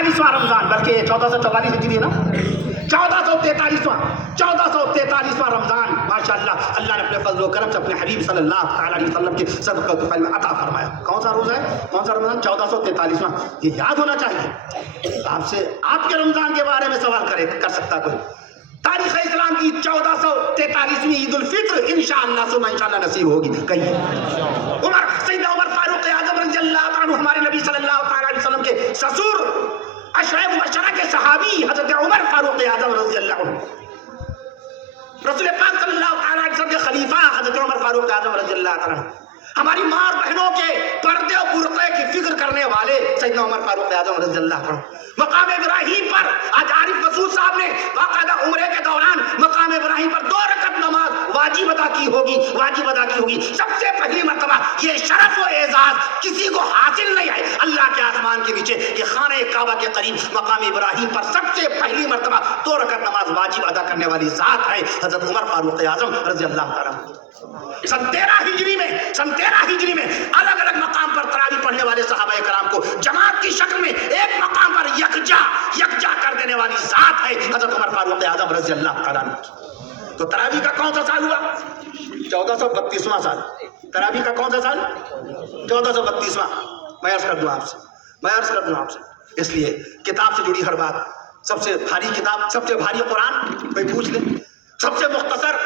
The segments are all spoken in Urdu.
1443واں رمضان، بلکہ 1444 ہجری ہے نا، 1443واں رمضان ماشاءاللہ اللہ نے اپنے فضل و کرم سے اپنے حبیب صلی اللہ علیہ وسلم کے صدقہ و فضل میں عطا فرمایا۔ کون سا روزہ ہے، کون سا رمضان؟ 1443واں، یہ یاد ہونا چاہیے۔ آپ سے آپ کے رمضان کے بارے میں سوال کر سکتا کوئی؟ تاریخ اسلام کی 1443ویں عید الفطر انشاءاللہ ثم انشاءاللہ نصیب ہوگی کہیں۔ سیدنا عمر فاروق اعظم رضی اللہ عنہ ہمارے نبی صلی اللہ علیہ وسلم کے سسر اشرف مبشرہ کے صحابی حضرت عمر فاروق اعظم رضی اللہ عنہ، رسول پاک صلی اللہ علیہ وسلم کے خلیفہ حضرت عمر فاروق اعظم رضی اللہ عنہ، ہماری ماں اور بہنوں کے پردے اور برقعے کی فکر کرنے والے سیدنا عمر فاروق اعظم رضی اللہ عنہ، مقام ابراہیم پر آج عارف مسعود صاحب نے باقاعدہ عمرے کے دوران مقام ابراہیم پر 2 رکعت نماز واجب ادا کی ہوگی۔ سب سے پہلی مرتبہ یہ شرف و اعزاز کسی کو حاصل نہیں ہے اللہ کے آسمان کے نیچے کہ خانہ کعبہ کے قریب مقام ابراہیم پر سب سے پہلی مرتبہ 2 رکعت نماز واجب ادا کرنے والی ذات ہے حضرت عمر فاروق اعظم رضی اللہ تعالیٰ عنہ۔ سن 13 ہجری میں الگ الگ مقام پر تراویح پڑھنے والے صحابہ کرام کو جماعت کی شکل میں ایک مقام پر یکجا کر دینے والی ذات ہے حضرت عمر فاروق اعظم رضی اللہ تعالیٰ عنہ۔ تو تراویح کا کون سا سال ہوا؟ 1432واں سال۔ تراویح کا کون سا سال؟ 1432واں۔ میں عرض کر دوں آپ سے اس لیے کتاب سے جڑی ہر بات، سب سے بھاری کتاب، سب سے بھاری قرآن کوئی پوچھ لے، سب سے مختصر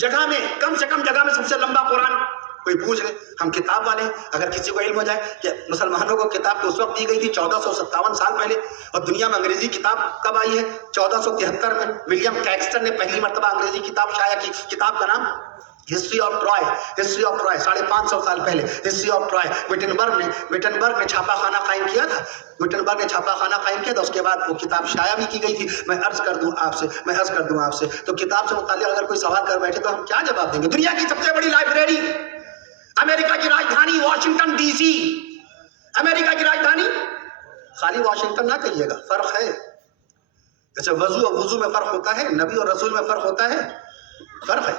جگہ میں، کم سے کم جگہ میں سب سے لمبا قرآن کوئی پوچھ لے۔ ہم کتاب والے، اگر کسی کو علم ہو جائے کہ مسلمانوں کو کتاب تو اس وقت دی گئی تھی 1457 سال پہلے، اور دنیا میں انگریزی کتاب کب آئی ہے؟ 1473 میں ولیم کیکسٹر نے پہلی مرتبہ انگریزی کتاب شائع کی۔ کتاب کا نام ہسٹری آف ٹرائے، 550 سال پہلے ہسٹری آف ٹرائے وٹنبرگ نے چھاپا خانہ قائم کیا تھا۔ اس کے بعد وہ کتاب شائع بھی کی گئی تھی۔ میں عرض کر دوں آپ سے تو کتاب سے متعلق اگر کوئی سوال کر بیٹھے تو ہم کیا جواب دیں گے؟ دنیا کی سب سے بڑی لائبریری، امریکہ کی راجدھانی واشنگٹن ڈی سی، امریکہ کی راجدھانی، خالی واشنگٹن نہ کہیے گا، فرق ہے۔ جیسے وضو میں فرق ہوتا ہے، نبی اور رسول میں فرق ہوتا ہے، فرق ہے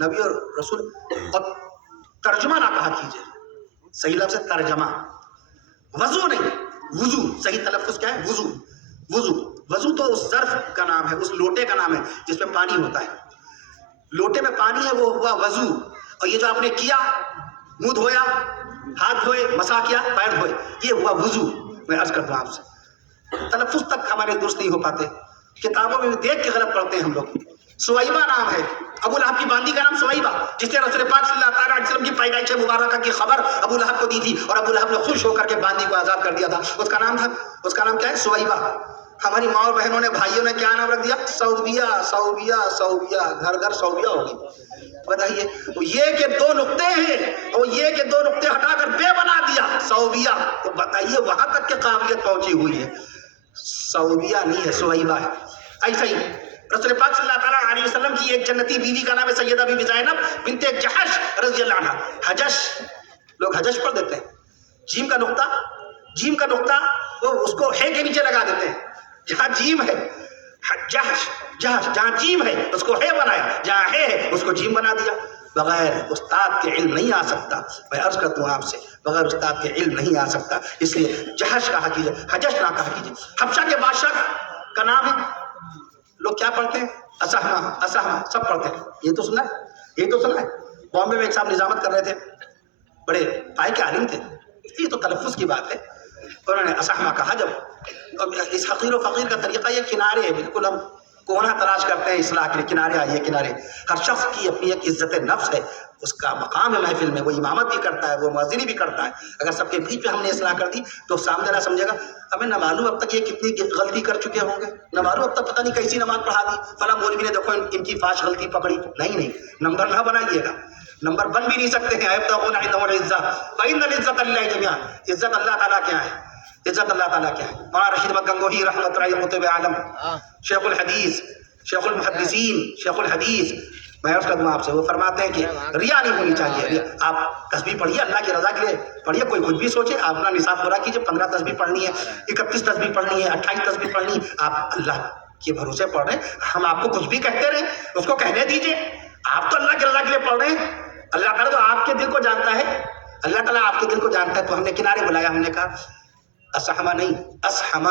نبی اور رسول۔ اور ترجمہ نہ کہا کیجیے، صحیح لفظ ہے ترجمہ، وضو نہیں، وضو صحیح تلفظ کیا ہے؟ وضو تو اس ظرف کا نام ہے، اس لوٹے کا نام ہے جس میں پانی ہوتا ہے، لوٹے میں پانی ہے، وہ ہوا وضو۔ اور یہ جو آپ نے کیا، منہ دھویا، ہاتھ دھوئے، مسح کیا، پیر دھوئے، یہ ہوا وضو۔ میں عرض کرتا ہوں آپ سے، تلفظ تک ہمارے درست نہیں ہو پاتے، کتابوں میں دیکھ کے غلط پڑھتے ہیں ہم لوگ۔ سویبہ نام ہے، ابو لہب کی باندی کا نام سویبہ، جس نے رسول پاک صلی اللہ علیہ وسلم کی پیدائش مبارکہ کی خبر ابو لہب کو دی تھی، اور ابو لہب نے خوش ہو کر کے باندی کو آزاد کر دیا تھا۔ اس کا نام کیا ہے؟ سویبہ۔ ہماری ماں اور بہنوں نے، بھائیوں نے کیا نام رکھ دیا؟ صوبیہ، گھر صوبیہ ہوگی۔ بتائیے، یہ کہ 2 نقطے ہیں، اور یہ کہ 2 نقطے ہٹا کر بے بنا دیا صوبیہ، تو بتائیے وہاں تک کہ قابلیت پہنچی ہوئی ہے، صوبیہ نہیں ہے، سویبہ ہے۔ ایسا ہی رسول پاک صلی اللہ علیہ وسلم کی ایک جنتی بیوی کا نام ہے سیدہ بی بی زینب بنت جحش رضی اللہ عنہ۔ حجش، لوگ حجش پڑھ دیتے ہیں، جیم کا نقطہ وہ اس کو ہے کے نیچے لگا دیتے ہیں، جہاں جیم ہے جہش، جہاں جیم ہے اس کو ہے بنایا، جہاں ہے اس کو جیم بنا دیا۔ بغیر استاد کے علم نہیں آ سکتا، میں عرض کرتا ہوں آپ سے، بغیر استاد کے علم نہیں آ سکتا، اس لیے جہش کہا کیجیے، حجش نہ کہا کیجیے۔ حبشہ کے بادشاہ کا نام ہے، لوگ کیا پڑھتے ہیں؟ اسہمہ، سب پڑھتے ہیں۔ یہ تو سنا ہے، بامبے میں ایک صاحب نظامت کر رہے تھے، بڑے پائے کے عالم تھے، یہ تو تلفظ کی بات ہے، انہوں نے اسہمہ کہا۔ جب اس حقیر و فقیر کا طریقہ یہ کنارے ہے، بالکل ہم کونا تلاش کرتے ہیں اصلاح کے لیے، کنارے آئیے کنارے۔ ہر شخص کی اپنی ایک عزت نفس ہے، اس کا مقام ہے محفل میں، وہ امامت بھی کرتا ہے، وہ مؤذنی بھی کرتا ہے۔ اگر سب کے بیچ میں ہم نے اصلاح کر دی تو سامنے والا سمجھے گا ہمیں نہ معلوم اب تک یہ کتنی غلطی کر چکے ہوں گے، نہ معلوم اب تک پتہ نہیں کیسی نماز پڑھا دی، فلاں مولوی نے دیکھو ان کی فاش غلطی پکڑی۔ نہیں، نمبر نہ بنائیے گا، نمبر بن بھی نہیں سکتے ہیں۔ ایبتغون عندهم العزة فإن العزة لله جميعا، عزت اللہ تعالیٰ کیا ہے؟ مولانا رشید احمد گنگوہی رحمۃ اللہ علیہ قطب عالم، شیخ الحدیث، شیخ المحدثین، شیخ الحدیث، میں عرض کروں آپ سے، وہ فرماتے ہیں کہ ریا نہیں ہونی چاہیے۔ آپ تسبیح پڑھیے اللہ کی رضا کے لیے پڑھیے، کوئی کچھ بھی سوچے، آپ اپنا نصاب پورا کیجیے، 15 تسبیح پڑھنی ہے، 31 تسبیح پڑھنی ہے، 28 تسبیح پڑھنی ہے، آپ اللہ کے بھروسے پڑھ رہے ہیں۔ ہم آپ کو کچھ بھی کہتے رہے، اس کو کہنے دیجیے، آپ تو اللہ کی رضا کے لیے پڑھ رہے ہیں، اللہ تعالیٰ تو آپ کے دل کو جانتا ہے، اللہ تعالیٰ آپ کے دل کو جانتا ہے۔ تو ہم نے کنارے بلایا، ہم نے کہا اسہمہ نہیں، اسہمہ،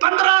15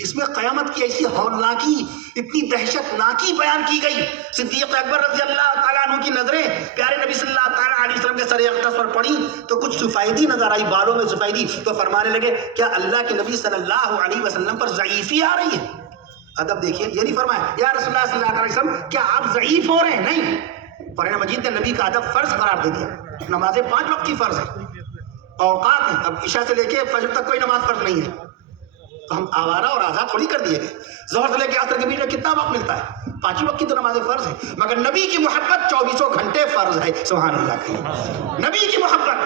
اس میں قیامت کی ایسی ہولناکی، اتنی دہشت ناکی بیان کی گئی. صدیق اکبر رضی اللہ تعالیٰ عنہ کی نظریں پیارے نبی صلی اللہ تعالیٰ علیہ وسلم کے سر اقدس پر پڑی تو کچھ سفیدی نظر آئی، بالوں میں سفیدی. تو فرمانے لگے کیا اللہ کے نبی صلی اللہ علیہ وسلم پر ضعیفی آ رہی ہے؟ ادب دیکھیے، یہ نہیں فرمایا یا رسول اللہ صلی اللہ علیہ وسلم کیا آپ ضعیف ہو رہے ہیں؟ نہیں، قرآن مجید نے نبی کا ادب فرض قرار دے دیا. نمازیں 5 وقت کی فرض ہے، اوقات ہیں. اب عشاء سے لے کے فجر تک کوئی نماز فرض نہیں ہے، تو ہم آوارہ اور آزاد تھوڑی کر دیے گئے. ظہر سے لے کے عصر کے بیچ میں کتنا وقت ملتا ہے؟ 5 وقت کی تو نمازیں فرض ہے، مگر نبی کی محبت 24 گھنٹے فرض ہے. سبحان اللہ کی نبی کی محبت،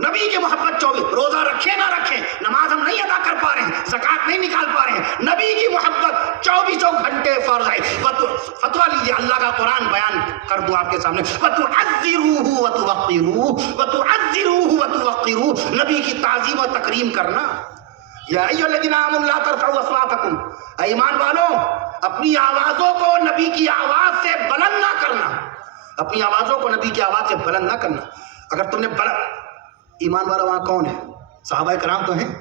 نبی کی محبت 24. روزہ رکھیں نہ رکھیں، نماز ہم نہیں ادا کر پا رہے ہیں، زکوٰۃ نہیں نکال پا رہے ہیں، نبی کی محبت 24 گھنٹے فرض ہے. فتویٰ لیجیے، اللہ کا قرآن بیان کر دوں آپ کے سامنے. وَتُعَزِّرُوهُ وَتُوَقِّرُوهُ وَتُعَزِّرُوهُ وَتُوَقِّرُوهُ، نبی کی تعظیم و تکریم کرنا. یا ایھا الذین آمنوا لا ترفعوا اصواتکم، اے ایمان والوں اپنی آوازوں کو نبی کی آواز سے بلند نہ کرنا، اپنی آوازوں کو نبی کی آواز سے بلند نہ کرنا. اگر تم نے ایمان والا وہاں کون ہے؟ صحابہ کرام تو ہیں،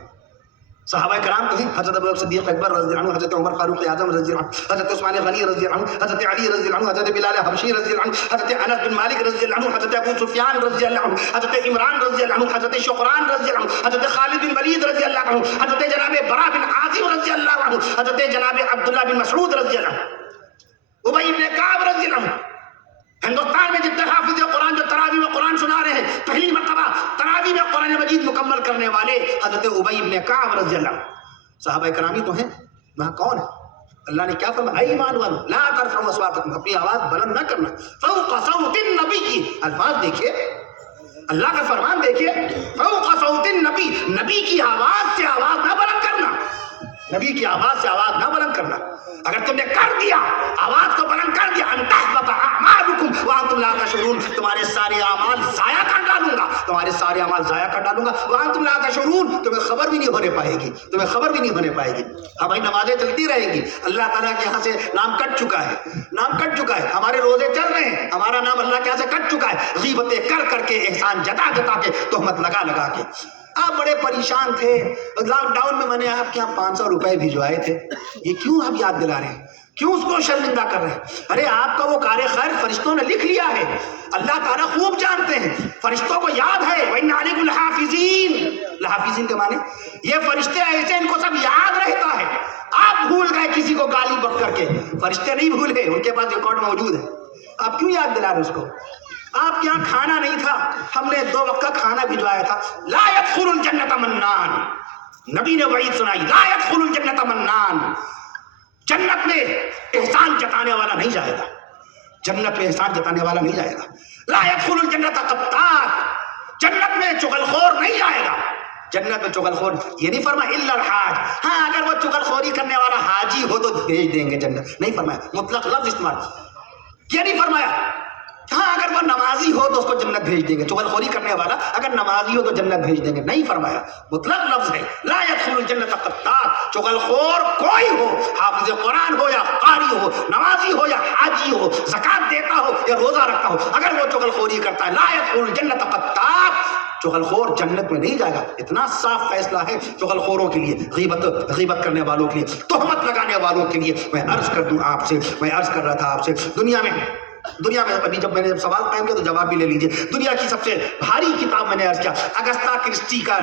صحابہ کرام تو ہیں. حضرت ابوبکر صدیق اکبر رضی اللہ عنہ، حضرت عمر فاروق اعظم رضی اللہ عنہ، حضرت عثمان غنی رضی اللہ عنہ، حضرت علی رضی اللہ عنہ، حضرت بلال حبشی رضی اللہ عنہ، حضرت انس بن مالک رضی اللہ عنہ، حضرت ابو سفیان رضی اللہ عنہ، حضرت عمران رضی اللہ عنہ، حضرت شقران رضی اللہ عنہ، حضرت خالد بن ولید رضی اللہ عنہ، حضرت جناب برا بن عازم رضی اللہ عنہ، حضرت جناب عبداللہ بن مسعود رضی اللہ عنہ، ابی بن کعب رضی اللہ عنہ. ہندوستان میں جتنے حافظ قرآن جو تراویح میں قرآن سنا رہے ہیں، پہلی مرتبہ تراویح میں قرآن مجید مکمل کرنے والے حضرت ابی بن کعب رضی اللہ عنہ. صحابہ کرامی تو ہیں، وہاں کون ہے؟ اللہ نے کیا فرمایا؟ اے ایمان والو لا ترفعوا اصواتکم، اپنی آواز بلند نہ کرنا. فوق صوت النبی، الفاظ دیکھیے، اللہ کا فرمان دیکھیے، فوق صوت النبی، نبی کی آواز سے آواز نہ بلند کرنا، نبی کی آواز سے آواز نہ بلند کرنا. اگر تم نے کر دیا، آواز کو بلند کر دیا، ان تحبط اعمالکم وانتم لا تشعرون، تمہارے سارے اعمال ضائع کر ڈالوں گا، تمہارے سارے اعمال ضائع کر ڈالوں گا. وانتم لا تشعرون، تمہیں خبر بھی نہیں ہونے پائے گی، تمہیں خبر بھی نہیں ہونے پائے گی. ہماری نمازیں چلتی رہیں گی، اللہ تعالیٰ کے یہاں سے نام کٹ چکا ہے، نام کٹ چکا ہے. ہمارے روزے چل رہے ہیں، ہمارا نام اللہ کے یہاں سے کٹ چکا ہے. غیبتیں کر کر کے، احسان جتا جتا کے، تہمت لگا لگا کے. آپ بڑے پریشان تھے، لاک ڈاؤن میں میں نے آپ کے یہاں 500 روپے بھجوائے تھے، یہ کیوں آپ یاد دلا رہے ہیں؟ کیوں اس کو شرمندہ کر رہے ہیں؟ ارے آپ کا وہ کار خیر فرشتوں نے لکھ لیا ہے، اللہ تعالیٰ خوب جانتے ہیں، فرشتوں کو یاد ہے. وَإِنَّ عَلَيْكُمْ لَحَافِظِينَ، لحافظین کے معنی یہ فرشتے ایسے، ان کو سب یاد رہتا ہے. آپ بھول گئے کسی کو گالی بک کر کے، فرشتے نہیں بھولے، ان کے پاس ریکارڈ موجود ہے. آپ کیوں یاد دلا رہے اس کو؟ آپ کے یہاں کھانا نہیں تھا، ہم نے 2 وقت کا کھانا بھجوایا تھا. لا يدخل الجنت منان، نبی نے وعید سنائی، لا يدخل الجنت منان، جنت میں احسان جتانے والا نہیں جائے گا، جنت میں احسان جتانے والا نہیں جائے گا. لا يدخل الجنت قطاع، جنت میں چغل خور نہیں جائے گا، جنت میں چغل خور. یہ نہیں فرمایا الا الحاج، ہاں اگر وہ چغل خوری کرنے والا حاجی ہو تو بھیج دیں گے جنت، نہیں فرمایا. مطلق لفظ استعمال، یہ نہیں فرمایا. ہاں اگر وہ نمازی ہو تو اس کو جنت بھیج دیں گے، چغل خوری کرنے والا اگر نمازی ہو تو جنت بھیج دیں گے، نہیں فرمایا. مطلق لفظ ہے، لا يدخل الجنت قطاع، چغل خور کوئی ہو، حافظ قرآن ہو یا قاری ہو، نمازی ہو یا حاجی ہو، زکوٰۃ دیتا ہو یا روزہ رکھتا ہو، اگر وہ چغل خوری کرتا ہے، لا يدخل الجنت قطاع، چغل خور جنت میں نہیں جائے گا. اتنا صاف فیصلہ ہے چغل خوروں کے لیے، غیبت کرنے والوں کے لیے، تہمت لگانے والوں کے لیے. میں عرض کر دوں آپ سے، میں عرض کر رہا تھا آپ سے، دنیا میں ابھی جب میں نے سوال قائم کیا تو جواب بھی لے لیجئے. دنیا کی سب سے بھاری کتاب میں نے عرض کیا اگستا کرسٹی کا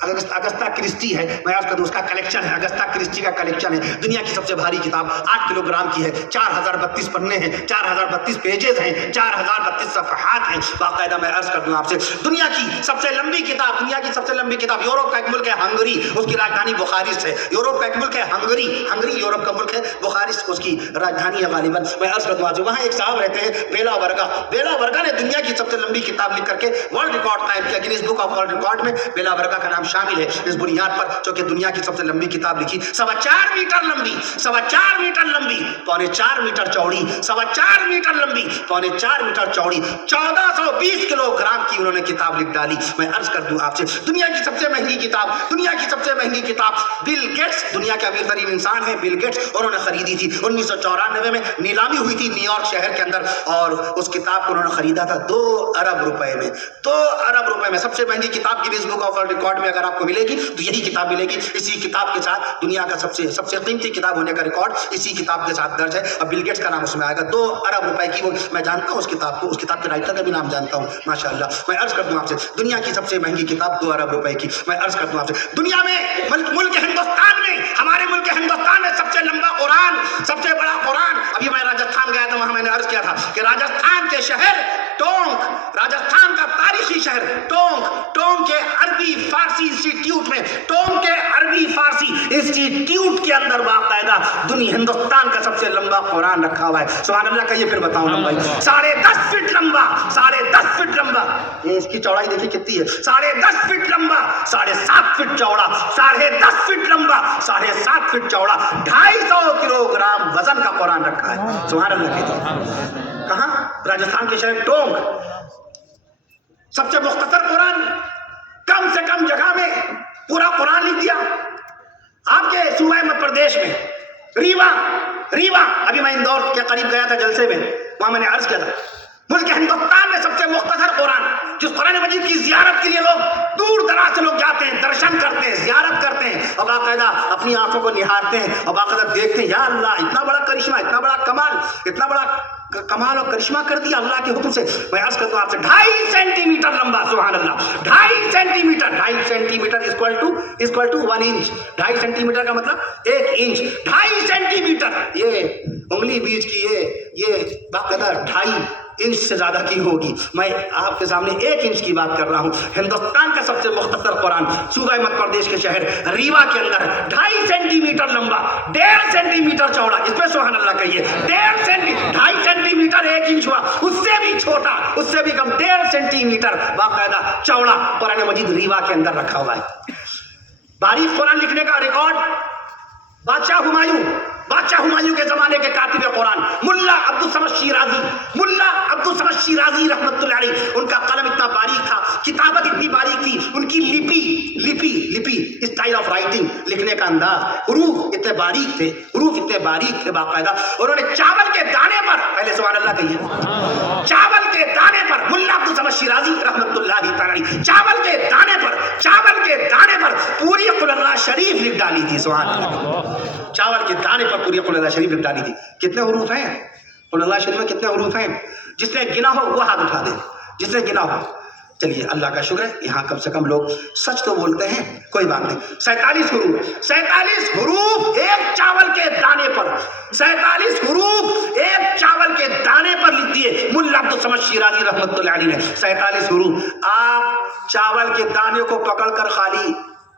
اگستا کرسٹی ہے، میں عرض کر دوں اس کا کلیکشن ہے، اگستا کرسٹی کا کلیکشن ہے. دنیا کی سب سے بھاری کتاب 8 کلو گرام کی ہے، 4032 پنے ہیں، 4032 پیجز ہیں، 4032 صفحات ہیں. باقاعدہ میں عرض کر دوں آپ سے، دنیا کی سب سے لمبی کتاب، دنیا کی سب سے لمبی کتاب، یورپ کا ایک ملک ہے ہنگری، اس کی راجدھانی بخارسٹ ہے. یورپ کا ایک ملک ہے ہنگری یورپ کا ملک ہے، بخارسٹ اس کی راجدھانی ہے غالباً. میں عرض کر دوں وہاں ایک صاحب رہتے ہیں بیلا ورگا نے دنیا کی سب سے لمبی کتاب لکھ کر کے ورلڈ ریکارڈ قائم کیا. Guinness book of world record میں بیلا ورگا کا نام شامل ہے اس بنیاد پر چونکہ دنیا کی سب سے لمبی کتاب لکھی، 4.25 میٹر لمبی، 4.25 میٹر لمبی، 4.25 میٹر چوڑی، 4.25 میٹر لمبی، 4.25 میٹر چوڑی، 1420 کلو گرام کی انہوں نے کتاب لکھ ڈالی. میں عرض کر دوں آپ سے، دنیا کی سب سے مہنگی کتاب، دنیا کی سب سے مہنگی کتاب بل گیٹس، دنیا کے امیر ترین انسان ہیں بل گیٹس، انہوں نے خریدی تھی 1994 میں، نیلامی ہوئی تھی نیو یارک شہر کے اندر، اور اس کتاب کو انہوں نے خریدا تھا 2 ارب روپے میں. 2 ارب روپے میں. سب سے مہنگی کتاب Guinness book of world record میں اگر آپ کو ملے گی تو یہی کتاب ملے گی. اسی کتاب کے ساتھ دنیا کا سب سے قیمتی کتاب ہونے کا ریکارڈ اسی کتاب کے ساتھ درج ہے. اب بل گیٹس کا نام اس میں آئے گا. 2 ارب روپے کی وہ میں جانتا ہوں اس کتاب کو، اس کتاب کے رائٹر کا بھی نام جانتا ہوں ماشاءاللہ. میں عرض کر دوں آپ سے دنیا کی سب سے مہنگی کتاب 2 ارب روپے کی. میں عرض کر دوں آپ سے دنیا میں ملک ہندوستان میں، ہمارے ملک ہندوستان میں سب سے لمبا قرآن، سب سے بڑا قرآن. ابھی میں راجستھان گیا تھا، وہاں میں نے عرض کیا تھا کہ راجستھان کے شہر ٹونک، راجستھان کا تاریخی شہر ٹونک کے عربی فارسی انسٹیٹیوٹ میں، ٹونک کے عربی فارسی انسٹیٹیوٹ کے اندر باقاعدہ ہندوستان کا سب سے لمبا قرآن رکھا ہوا ہے. سبحان اللہ. کہیے پھر بتاؤں لمبائی 10.5 فٹ لمبا، 10.5 فٹ لمبا. یہ اس کی چوڑائی دیکھیے کتنی ہے، 10.5 فٹ لمبا، 7.5 فٹ چوڑا، 10.5 فٹ لمبا، 7.5 فٹ چوڑا، 250 کلو گرام وزن کا قرآن رکھا ہے. سبحان اللہ. کہیے کہاں؟ راجستھان کے شہر ٹونک. سب سے مختصر قرآن، کم سے کم جگہ میں پورا قرآن لکھ دیا. آپ کے صوبہ مدھیہ پردیش میں ریوا، ابھی میں اندور کے قریب گیا تھا جلسے میں، وہاں میں نے عرض کیا تھا ملک ہندوستان میں سب سے مختصر قرآن، جس قرآن مجید کی زیارت کے لیے لوگ دور دراز سے لوگ جاتے ہیں، درشن کرتے ہیں، زیارت کرتے ہیں، اور باقاعدہ اپنی آنکھوں کو نہارتے ہیں اور باقاعدہ دیکھتے ہیں یا اللہ اتنا بڑا کرشمہ، اتنا بڑا کمال، اتنا بڑا کمال اور کرشمہ کر دیا اللہ کے حکم سے. میں عرض کرتا ہوں آپ سے 2.5 سینٹی میٹر لمبا. سبحان اللہ. 2.5 centimetre, 2.5 centimetre equal to 1 inch. 2.5 centimetre کا مطلب 1 انچ. 2.5 سینٹی میٹر، یہ انگلی بیچ کی یہ باقاعدہ 2.5 انچ سے زیادہ کی ہوگی. میں آپ کے سامنے 1 انچ کی بات کر رہا ہوں. ہندوستان کا سب سے مختصر قرآن صوبہ مدھیہ پردیش کے شہر ریوا کے اندر 2.5 سینٹی میٹر لمبا، 1.5 سینٹی میٹر چوڑا. اس پہ سبحان اللہ کہیے. 2.5 سینٹی میٹر 1 انچ ہوا، اس سے بھی چھوٹا، اس سے بھی کم 1.5 سینٹی میٹر باقاعدہ چوڑا قرآن مجید ریوا کے اندر رکھا ہوا ہے. باریک قرآن لکھنے کا ریکارڈ بادشاہ ہمایوں کے زمانے کے کاتب قرآن ملا عبدالصمد شیرازی رحمۃ اللہ علیہ. ان کا قلم اتنا باریک تھا، کتابت اتنی باریک تھی، ان کی لپی اسٹائل آف رائٹنگ، لکھنے کا انداز، حروف اتنے باریک تھے باقاعدہ. انہوں نے چاول کے دانے پر، پہلے سبحان اللہ کہیے، چاول کے دانے پر ملا عبدالصمد شیرازی رحمۃ اللہ تعالی چاول کے دانے پر پوری قل اللہ شریف لکھ ڈالی تھی. سبحان اللہ. چاول کے دانے پر پوری قل اللہ شریف لکھ ڈالی تھی. کتنے حروف ہیں قل اللہ شریف میں؟ کتنے حروف ہیں؟ جس نے گنا ہو وہ ہاتھ اٹھا دے، جس نے گنا ہو. چلیے اللہ کا شکر ہے یہاں کم سے کم لوگ سچ تو بولتے ہیں، کوئی بات نہیں. 47 حروف ایک چاول کے دانے پر، 47 حروف ایک چاول کے دانے پر لکھ دیے ملا عبدالصمد شیرازی رحمۃ اللہ علیہ نے. 47 حروف. آپ چاول کے دانے کو پکڑ کر خالی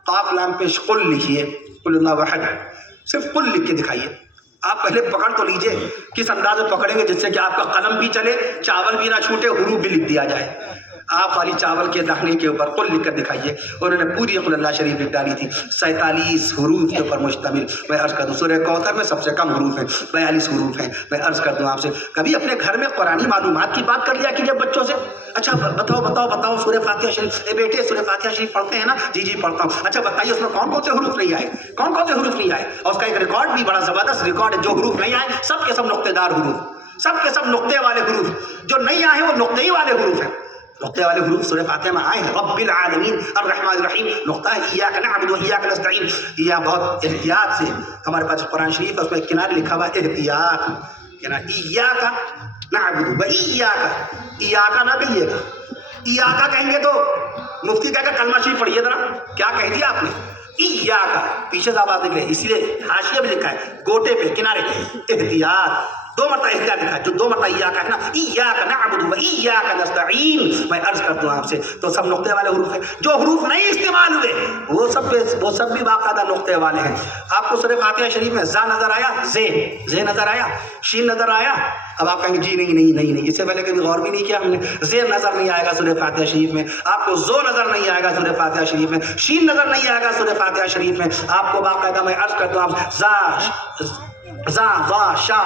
قاف لام پیش قل لکھیے، قل اللہ واحد، صرف قل لکھ کے دکھائیے. آپ پہلے پکڑ تو لیجئے، کس انداز میں پکڑیں گے جس سے کہ آپ کا قلم بھی چلے، چاول بھی نہ چھوٹے، حروف بھی لکھ دیا جائے. آپ خالی چاول کے دانے کے اوپر قل لکھ کر دکھائیے. انہوں نے پوری قل اللہ شریف لکھ ڈالی تھی 47 حروف کے اوپر مشتمل. میں عرض کر دوں سورہ کوثر میں سب سے کم حروف ہیں، 42 حروف ہیں. میں عرض کر دوں آپ سے کبھی اپنے گھر میں قرآنی معلومات کی بات کر لیا کیجئے بچوں سے. اچھا بتاؤ سورہ فاتحہ شریف، اے بیٹے سورہ فاتحہ شریف پڑھتے ہیں نا؟ جی پڑھتا ہوں. اچھا بتائیے اس میں کون سے حروف نہیں آئے، کون سے حروف نہیں آئے؟ اور اس کا ایک ریکارڈ بھی بڑا زبردست ریکارڈ ہے. جو حروف نہیں آئے سب کے سب نقطے دار حروف، سب کے سب نقطے والے حروف. جو نہیں آئے وہ نقطے ہی والے حروف ہیں. نقطے والے حروف سورہ فاتحہ میں آئے ہیں. رب العالمین الرحمن الرحیم نقطہ ہے، ایاک نعبد و ایاک نستعین. یہ بہت احتیاط سے ہمارے پاس قرآن شریف ہے، اس میں کنارے لکھا ہوا ہے احتیاط، ایاک نعبد و ایاک نہ کہیے گا. ایاک کہیں گے تو مفتی کہے گا کلمہ شریف پڑھیے ذرا، کیا کہہ دیا آپ نے؟ ایاک، پیچھے سے آواز نکلے، اسی لیے حاشیہ بھی لکھا ہے گوٹے پہ کنارے احتیاط. 2 مرتبہ احتیاط لکھا ہے، جو 2 مرتبہ ایاک ہے نا، ایاک نعبد و ایاک نستعین. میں عرض کرتا ہوں آپ سے تو سب نقطے والے حروف ہیں. جو حروف نہیں استعمال ہوئے وہ سب بھی باقاعدہ نقطے والے ہیں. آپ کو سورہ فاتحہ شریف میں زا نظر آیا، زے نظر آیا، شین نظر آیا؟ اب آپ کہیں گے جی نہیں، اس سے پہلے کبھی غور بھی نہیں کیا ہم نے. زیر نظر نہیں آئے گا سورہ فاتحہ شریف میں. آپ کو زو نظر نہیں آئے گا سورہ فاتحہ شریف میں. شین نظر نہیں آئے گا سورہ فاتحہ شریف میں. آپ کو باقاعدہ میں عرض کرتا ہوں زا وا شا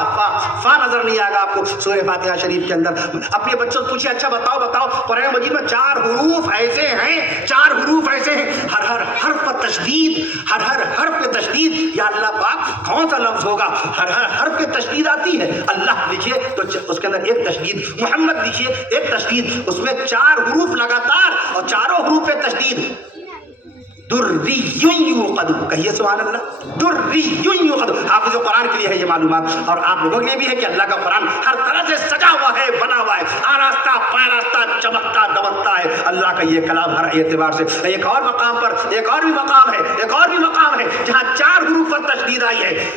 فا نظر نہیں آئے گا آپ کو سورہ فاتحہ شریف کے اندر. اپنے بچوں سے پوچھیے اچھا بتاؤ قرآن مجید میں 4 حروف ایسے ہیں، 4 حروف ایسے ہیں ہر حرف پر تشدید، ہر حرف پہ تشدید. یا اللہ پاک کون سا لفظ ہوگا ہر حرف پہ تشدید آتی ہے؟ اللہ لکھیے تو اس کے اندر ایک تشدید، محمد لکھیے ایک تشدید، اس میں 4 حروف لگاتار اور چاروں حروف پہ تشدید. دُرِّ یُوقَدُ، کہیے سبحان اللہ. دُرِّ یُوقَدُ. حافظ قرآن کے لیے ہے یہ معلومات، اور آپ لوگوں کے لیے بھی ہے کہ اللہ کا قرآن ہر طرح سے سجا ہوا ہے، بنا ہوا ہے، آراستہ پاراستہ، چمکتا دمکتا ہے. اللہ کا یہ کلام ہر اعتبار سے. ایک اور مقام پر ایک اور بھی مقام ہے جہاں 4 حروف پر تشدید آئی ہے.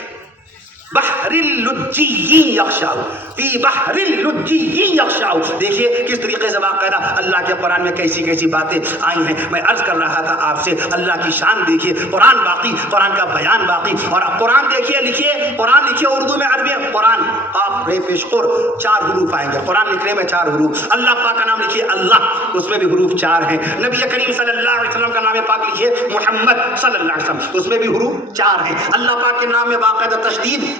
بحر اللجی یغشا، فی بحر اللجی یغشا. دیکھیے کس طریقے سے باقاعدہ اللہ کے قرآن میں کیسی باتیں آئی ہیں. میں عرض کر رہا تھا آپ سے، اللہ کی شان دیکھیے، قرآن باقی، قرآن کا بیان باقی. اور قرآن دیکھیے، لکھیے قرآن، لکھیے اردو میں، عربی میں. قرآن آپ رے پیش قر 4 حروف آئیں گے قرآن لکھنے میں، 4 حروف. اللہ پاک کا نام لکھیے اللہ، اس میں بھی حروف 4 ہیں. نبی کریم صلی اللہ علیہ وسلم کا نام پاک لکھیے محمد صلی اللہ علیہ وسلم، اس میں بھی حروف 4 ہیں. اللہ پاک کے نام میں باقاعدہ تشدید